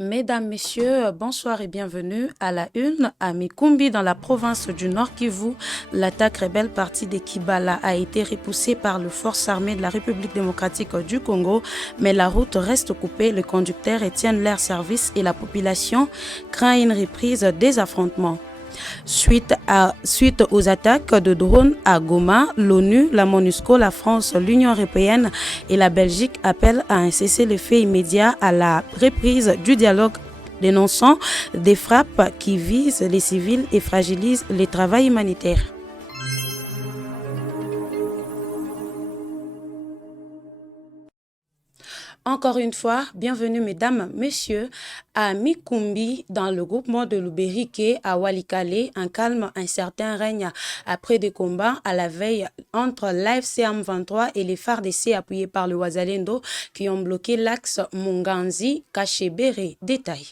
Mesdames, Messieurs, bonsoir et bienvenue à la une. À Mikumbi, dans la province du Nord Kivu, l'attaque rebelle partie de Kibala a été repoussée par les forces armées de la République démocratique du Congo, mais la route reste coupée, les conducteurs retiennent leur service et la population craint une reprise des affrontements. Suite aux attaques de drones à Goma, l'ONU, la MONUSCO, la France, l'Union européenne et la Belgique appellent à un cessez-le-feu immédiat à la reprise du dialogue, dénonçant des frappes qui visent les civils et fragilisent les travaux humanitaires. Encore une fois, bienvenue mesdames, messieurs, à Mikumbi, dans le groupement de Luberiké, à Walikale. Un calme incertain règne après des combats à la veille entre l'AFC M23 et les FARDC appuyés par le Wazalendo qui ont bloqué l'axe Munganzi-Kachebere. Détail.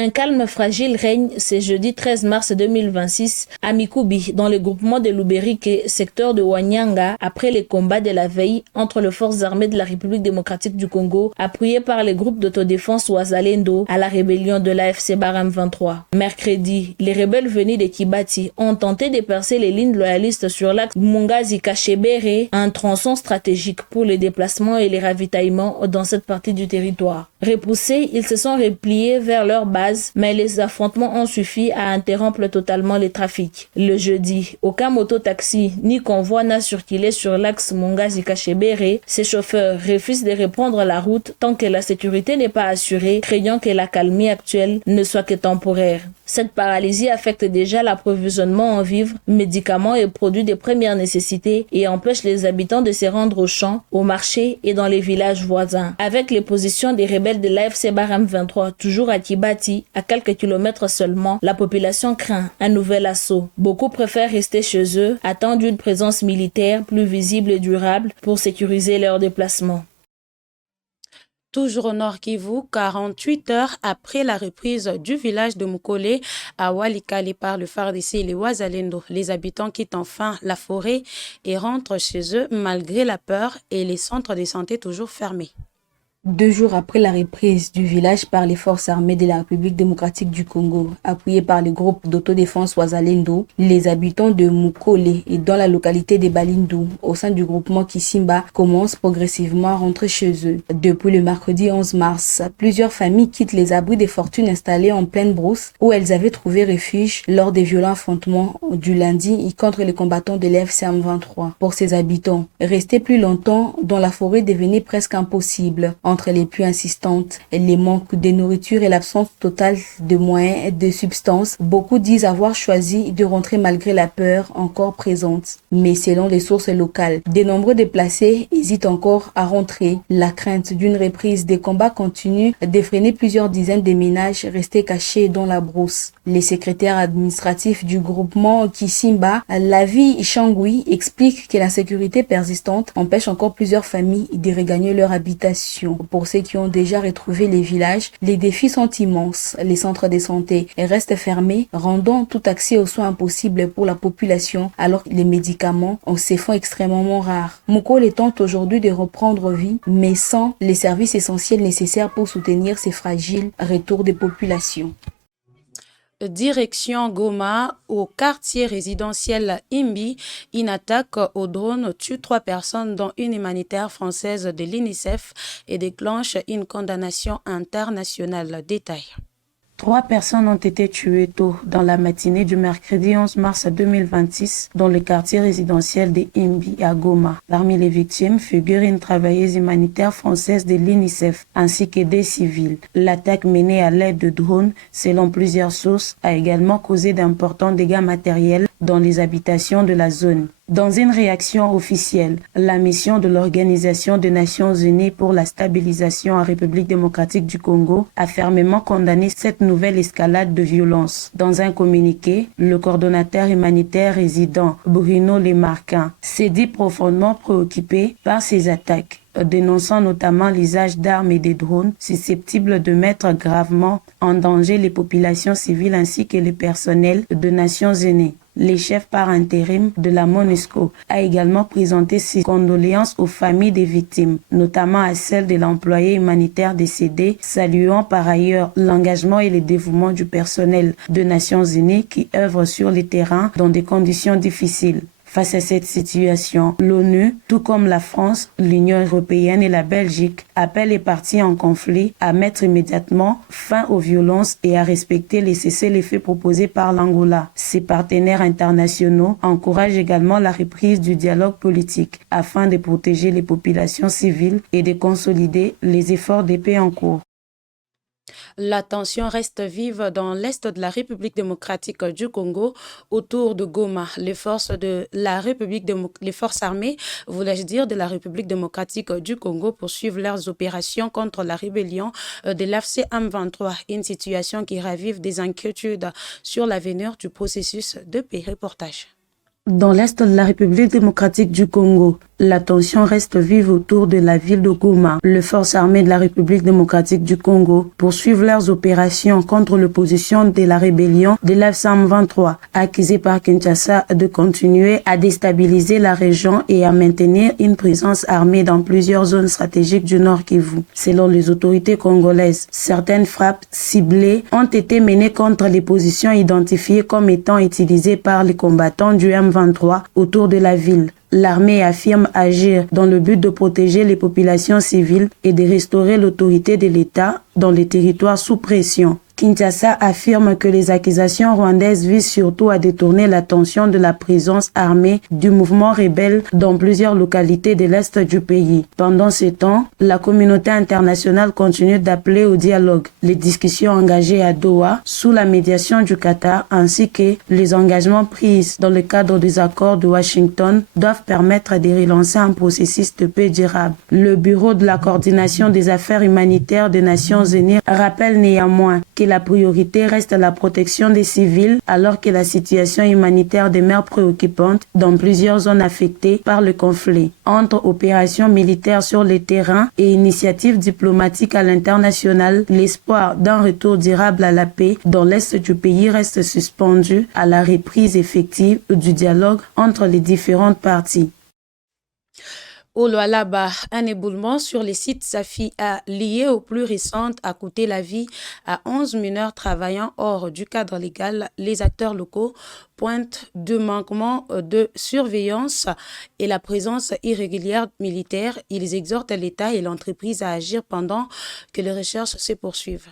Un calme fragile règne ce jeudi 13 mars 2026 à Mikubi, dans le groupement de Luberiké, secteur de Wanyanga, après les combats de la veille entre les forces armées de la République démocratique du Congo, appuyées par les groupes d'autodéfense Wazalendo à la rébellion de l'AFC Baram 23. Mercredi, les rebelles venus de Kibati ont tenté de percer les lignes loyalistes sur l'axe Mungazi-Kachebere, un tronçon stratégique pour les déplacements et les ravitaillements dans cette partie du territoire. Repoussés, ils se sont repliés vers leur base, mais les affrontements ont suffi à interrompre totalement les trafics. Le jeudi, aucun moto-taxi ni convoi n'a circulé sur l'axe Mungazi-Kachebere. Ces chauffeurs refusent de reprendre la route tant que la sécurité n'est pas assurée, craignant que la calmie actuelle ne soit que temporaire. Cette paralysie affecte déjà l'approvisionnement en vivres, médicaments et produits de première nécessité et empêche les habitants de se rendre aux champs, au marché et dans les villages voisins. Avec les positions des rebelles de l'AFC Baram 23 toujours à Kibati, à quelques kilomètres seulement, la population craint un nouvel assaut. Beaucoup préfèrent rester chez eux, attendent une présence militaire plus visible et durable pour sécuriser leurs déplacements. Toujours au Nord Kivu, 48 heures après la reprise du village de Mukole à Walikale par le FARDC et les Wazalendo, les habitants quittent enfin la forêt et rentrent chez eux malgré la peur et les centres de santé toujours fermés. 2 jours après la reprise du village par les forces armées de la République démocratique du Congo, appuyées par le groupe d'autodéfense Wazalendo, les habitants de Mukole et dans la localité de Balindu, au sein du groupement Kisimba, commencent progressivement à rentrer chez eux. Depuis le mercredi 11 mars, plusieurs familles quittent les abris des fortunes installés en pleine brousse où elles avaient trouvé refuge lors des violents affrontements du lundi contre les combattants de l'FCM 23. Pour ces habitants, rester plus longtemps dans la forêt devenait presque impossible. Entre les pluies insistantes, les manques de nourriture et l'absence totale de moyens et de substances, beaucoup disent avoir choisi de rentrer malgré la peur encore présente. Mais selon les sources locales, de nombreux déplacés hésitent encore à rentrer. La crainte d'une reprise des combats continue d'effréner plusieurs dizaines de ménages restés cachés dans la brousse. Les secrétaires administratifs du groupement Kisimba, Lavi Changui, expliquent que l'insécurité persistante empêche encore plusieurs familles de regagner leur habitation. Pour ceux qui ont déjà retrouvé les villages, les défis sont immenses. Les centres de santé restent fermés, rendant tout accès aux soins impossible pour la population, alors que les médicaments se font extrêmement rares. Mukole tente aujourd'hui de reprendre vie, mais sans les services essentiels nécessaires pour soutenir ces fragiles retours des populations. Direction Goma, au quartier résidentiel Imbi, une attaque au drone tue 3 personnes dont une humanitaire française de l'UNICEF et déclenche une condamnation internationale. Détail. 3 personnes ont été tuées tôt dans la matinée du mercredi 11 mars 2026 dans le quartier résidentiel de Imbi à Goma. Parmi les victimes figure une travailleuse humanitaire française de l'UNICEF ainsi que des civils. L'attaque menée à l'aide de drones, selon plusieurs sources, a également causé d'importants dégâts matériels dans les habitations de la zone. Dans une réaction officielle, la mission de l'Organisation des Nations Unies pour la stabilisation en République démocratique du Congo a fermement condamné cette nouvelle escalade de violence. Dans un communiqué, le coordonnateur humanitaire résident Bruno Lemarquin s'est dit profondément préoccupé par ces attaques, dénonçant notamment l'usage d'armes et de drones susceptibles de mettre gravement en danger les populations civiles ainsi que les personnels des Nations Unies. le chef par intérim de la MONUSCO, a également présenté ses condoléances aux familles des victimes, notamment à celles de l'employé humanitaire décédé, saluant par ailleurs l'engagement et le dévouement du personnel des Nations Unies qui œuvre sur les terrains dans des conditions difficiles. Face à cette situation, l'ONU, tout comme la France, l'Union européenne et la Belgique, appellent les parties en conflit à mettre immédiatement fin aux violences et à respecter les cessez-le-feu proposés par l'Angola. Ses partenaires internationaux encouragent également la reprise du dialogue politique afin de protéger les populations civiles et de consolider les efforts de paix en cours. La tension reste vive dans l'est de la République démocratique du Congo, autour de Goma. Les forces armées, voulais-je dire, de la République démocratique du Congo poursuivent leurs opérations contre la rébellion de l'AFC M23, une situation qui ravive des inquiétudes sur l'avenir du processus de paix. Reportage. Dans l'est de la République démocratique du Congo, la tension reste vive autour de la ville de Goma. Les forces armées de la République démocratique du Congo poursuivent leurs opérations contre l'opposition de la rébellion de l'AFC/M23, accusée par Kinshasa de continuer à déstabiliser la région et à maintenir une présence armée dans plusieurs zones stratégiques du Nord Kivu. Selon les autorités congolaises, certaines frappes ciblées ont été menées contre les positions identifiées comme étant utilisées par les combattants du M23 autour de la ville. L'armée affirme agir dans le but de protéger les populations civiles et de restaurer l'autorité de l'État dans les territoires sous pression. Kinshasa affirme que les accusations rwandaises visent surtout à détourner l'attention de la présence armée du mouvement rebelle dans plusieurs localités de l'est du pays. Pendant ce temps, la communauté internationale continue d'appeler au dialogue. Les discussions engagées à Doha sous la médiation du Qatar ainsi que les engagements pris dans le cadre des accords de Washington doivent permettre de relancer un processus de paix durable. Le Bureau de la coordination des affaires humanitaires des Nations Unies rappelle néanmoins que la priorité reste la protection des civils alors que la situation humanitaire demeure préoccupante dans plusieurs zones affectées par le conflit. Entre opérations militaires sur le terrain et initiatives diplomatiques à l'international, l'espoir d'un retour durable à la paix dans l'est du pays reste suspendu à la reprise effective du dialogue entre les différentes parties. Au Lualaba, un éboulement sur les sites Safi a lié au plus récent a coûté la vie à 11 mineurs travaillant hors du cadre légal. Les acteurs locaux pointent deux manquements de surveillance et la présence irrégulière militaire. Ils exhortent l'État et l'entreprise à agir pendant que les recherches se poursuivent.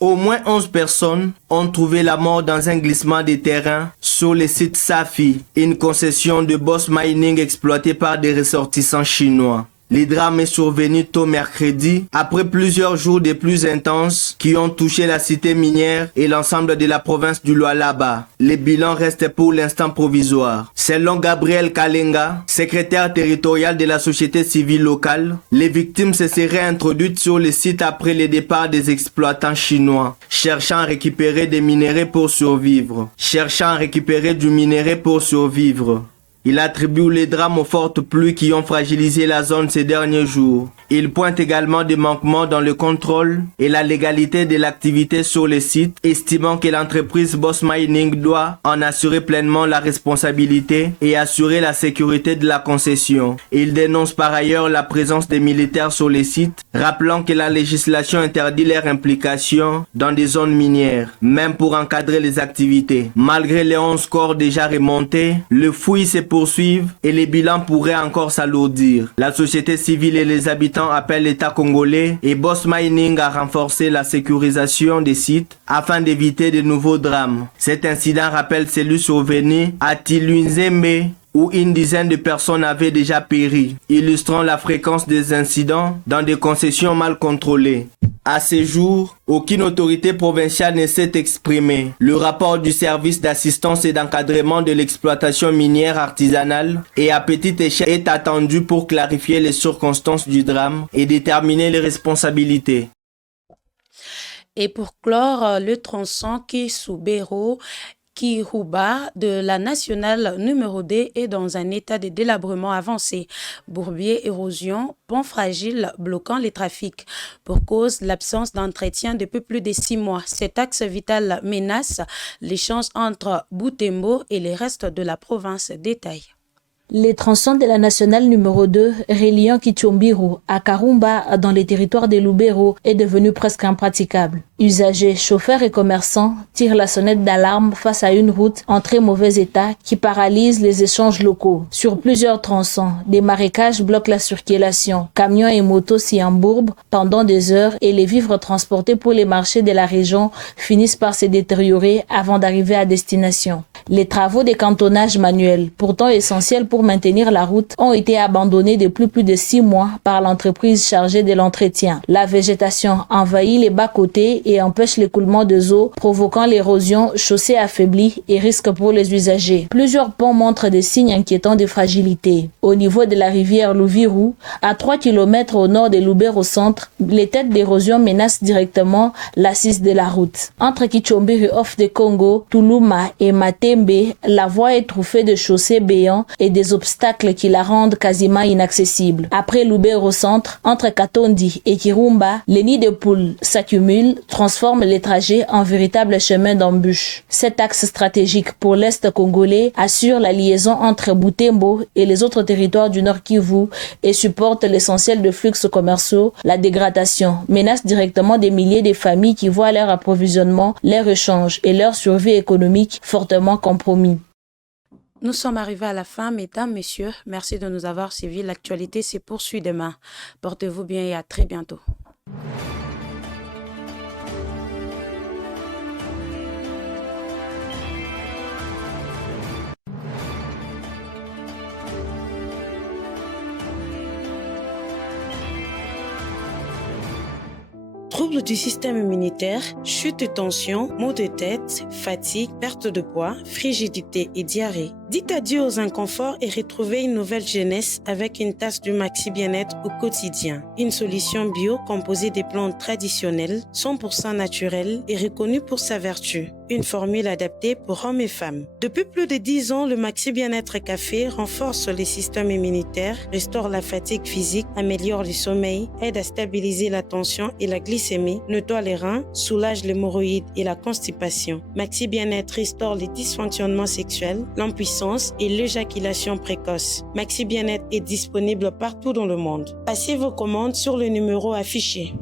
Au moins 11 personnes ont trouvé la mort dans un glissement de terrain sur le site Safi, une concession de Boss Mining exploitée par des ressortissants chinois. Le drame est survenu tôt mercredi, après plusieurs jours de pluies intenses qui ont touché la cité minière et l'ensemble de la province du Lualaba. Le bilan reste pour l'instant provisoire. Selon Gabriel Kalenga, secrétaire territorial de la société civile locale, les victimes se seraient introduites sur le site après le départ des exploitants chinois, cherchant à récupérer des minerais pour survivre. Il attribue les drames aux fortes pluies qui ont fragilisé la zone ces derniers jours. Il pointe également des manquements dans le contrôle et la légalité de l'activité sur le site, estimant que l'entreprise Boss Mining doit en assurer pleinement la responsabilité et assurer la sécurité de la concession. Il dénonce par ailleurs la présence des militaires sur le site, rappelant que la législation interdit leur implication dans des zones minières, même pour encadrer les activités. Malgré les 11 corps déjà remontés, le fouillis se poursuivent et les bilans pourraient encore s'alourdir. La société civile et les habitants appellent l'État congolais et Boss Mining à renforcer la sécurisation des sites afin d'éviter de nouveaux drames. Cet incident rappelle celui survenu à Tilunzembe où une dizaine de personnes avaient déjà péri, illustrant la fréquence des incidents dans des concessions mal contrôlées. À ce jour, aucune autorité provinciale ne s'est exprimée. Le rapport du service d'assistance et d'encadrement de l'exploitation minière artisanale et à petite échelle est attendu pour clarifier les circonstances du drame et déterminer les responsabilités. Et pour clore, le tronçon Kisubero Kirouba de la nationale numéro 2 est dans un état de délabrement avancé. Bourbier, érosion, pont fragile bloquant les trafics. Pour cause, l'absence d'entretien depuis plus de 6 mois. Cet axe vital menace l'échange entre Butembo et les restes de la province. Détail. Les tronçons de la nationale numéro 2, reliant Kichombiru à Karumba dans les territoires de Lubero, est devenu presque impraticable. Usagers, chauffeurs et commerçants tirent la sonnette d'alarme face à une route en très mauvais état qui paralyse les échanges locaux. Sur plusieurs tronçons, des marécages bloquent la circulation. Camions et motos s'y embourbent pendant des heures et les vivres transportés pour les marchés de la région finissent par se détériorer avant d'arriver à destination. Les travaux de cantonnage manuel, pourtant essentiels pour maintenir la route, ont été abandonnés depuis plus de 6 mois par l'entreprise chargée de l'entretien. La végétation envahit les bas-côtés et empêche l'écoulement des eaux, provoquant l'érosion, chaussées affaiblies et risques pour les usagers. Plusieurs ponts montrent des signes inquiétants de fragilité. Au niveau de la rivière Luviru, à 3 km au nord de Lubero centre, les têtes d'érosion menacent directement l'assise de la route. Entre Kichombiru off de Congo, Toulouma et Matembe, la voie est truffée de chaussées béants et des obstacles qui la rendent quasiment inaccessible. Après Lubero centre, entre Katondi et Kirumba, les nids de poules s'accumulent, transforment les trajets en véritable chemin d'embûche. Cet axe stratégique pour l'Est congolais assure la liaison entre Butembo et les autres territoires du Nord Kivu et supporte l'essentiel de flux commerciaux. La dégradation menace directement des milliers de familles qui voient leur approvisionnement, leur échange et leur survie économique fortement compromis. Nous sommes arrivés à la fin, mesdames, messieurs. Merci de nous avoir suivis. L'actualité se poursuit demain. Portez-vous bien et à très bientôt. Troubles du système immunitaire, chute de tension, maux de tête, fatigue, perte de poids, frigidité et diarrhée. Dites adieu aux inconforts et retrouvez une nouvelle jeunesse avec une tasse du Maxi Bien-être au quotidien. Une solution bio composée des plantes traditionnelles, 100% naturelles et reconnue pour sa vertu. Une formule adaptée pour hommes et femmes. Depuis plus de 10 ans, le Maxi Bien-être Café renforce le système immunitaire, restaure la fatigue physique, améliore le sommeil, aide à stabiliser la tension et la glycémie, nettoie les reins, soulage l'hémorroïde et la constipation. Maxi Bien-être restaure les dysfonctionnements sexuels, l'impuissance et l'éjaculation précoce. Maxi Bien-être est disponible partout dans le monde. Passez vos commandes sur le numéro affiché.